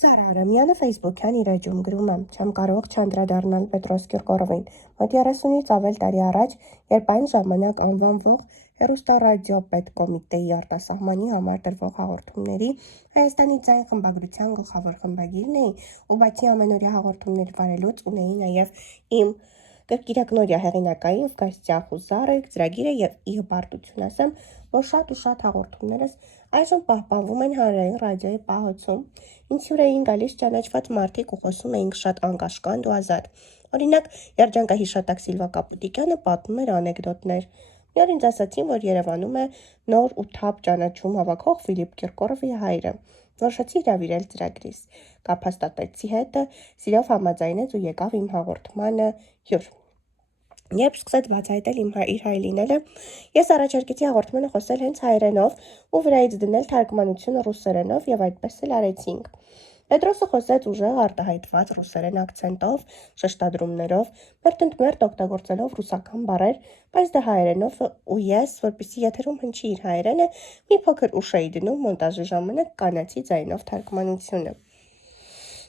Զարա Արամյանը Facebook-յան իր էջում գրում է. «Չեմ կարող չանդրադառնալ Պետրոս Կիրկորովին։ Մոտ 30-ից ավել տարի առաջ, երբ այն ժամանակ անվանվող Հեռուստառադիոպետկոմիտեի արտասահմանի համար տրվող հաղորդումների Հայաստանի ձայն խմբագրության գլխավոր խմբագիրն էի, ու բացի ամենօրյա հաղորդումներ վարելուց ունեի նաև իմ կրկիրակնօրյա հեղինակային վկայստյա խուզառը, ծրագիրը եւ ի հպարտություն ասեմ, որ շատ ու շատ հաղորդումներս այժմ պահպանվում են հանրային ռադիոյի պահոցում, ինձ հյուր էին գալիս ճանաչված մարդիկ ու խոսում էինք շատ անկաշկանդ ու ազատ։ Օրինակ, երջանկահիշատակ Սիլվա Կապուտիկյանը պատմում էր անեկդոտներ։ Մի օր ինձ ասացին, որ Երևանում է նոր ու թափ ճանաչում հավաքող Ֆիլիպ Կիրկորովի հայրը։ Որոշեցի հրավիրել ծրագրիս։ Կապ հաստատեցի հետը, սիրով համաձայնեց ու եկավ իմ հաղորդմանը հյուր։ Երբ սկսեց բացահայտել իր հայ լինելը, ես առաջարկեցի հաղորդմանը խոսել հենց հայերենով ու վրայից դնել թարգմանությունը ռուսերենով եւ այդպես էլ արեցինք։ Պետրոսը խոսեց ուժեղ արտահայտված ռուսերեն ակցենտով, շեշտադրումներով, մերթընդմերթ օգտագործելով ռուսական բառեր, բայց դա հայերենով ու ես, որպեսզի եթերում հնչի իր հայերենը, մի փոքր ուշ էի դնում մոնտաժի ժամանակ կանացի ձայնով թարգմանությունը։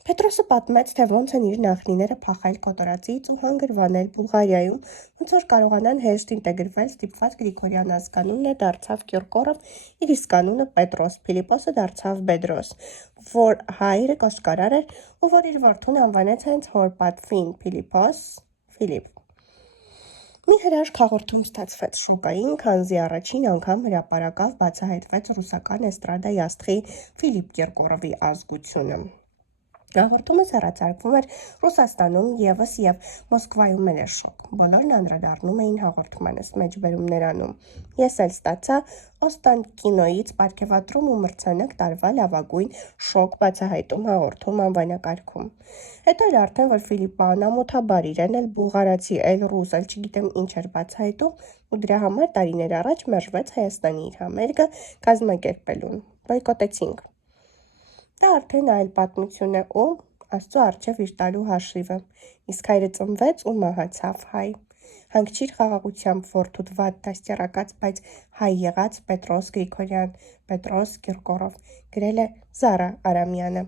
Պետրոսը պատմեց, թե ոնց են իր նախնիները փախել կոտորածից ու հանգրվանել Բուլղարիայում, ոնց որ կարողանան հեշտ ինտեգրվել ստիպված Գրիգորյան ազգանունը դարձավ Կիրկորով, իր իսկ անունը Պետրոս, Փիլիպոսը դարձավ Բեդրոս, որ հայրը կոշկարար էր ու որ իր որդուն անվանեց հենց հոր պատվին Փիլիպոս, Ֆիլիպ։ Մի հրաշք հաղորդում ստացվեց շոկային, քանզի առաջին անգամ հրապարակավ բացահայտվեց ռուսական էստրադայի աստղի Ֆիլիպ Կիրկորովի ազգությունը։ Հաղորդումս հեռարձակվում էր Ռուսաստանում ևս եւ Մոսկվայում էլ էր շոկ։ Բոլորն անդրադառնում էին հաղորդմանս մեջբերումներ անում։ Ես էլ ստացա Օստանկինոյից պարգևատրում ու մրցանակ տարվա լավագույն շոկ բացահայտում հաղորդում անվանակարգում։ Հետո էլ արդեն որ Ֆիլիպը անամոթաբար իրեն էլ բուլղարացի, էլ ռուս, էլ չգիտեմ ինչ էր բացահայտում, ու դրա համար տարիներ առաջ մերժվեց Հայաստանի իր համերգը կազմակերպելուն։ Բոյկոտեցինք։ Դա արդեն այլ պատմություն է ու Աստծո առջև իր տալու հաշիվը, իսկ հայրը ծնվեց ու մահացավ հայ։ Հանգչիր խաղաղությամբ որդուդ վատ դաստիարակած, բայց հայ եղած Պետրոս Գրիգորյան, Պետրոս Կիրկորով, գրել է Զարա Արամյանը։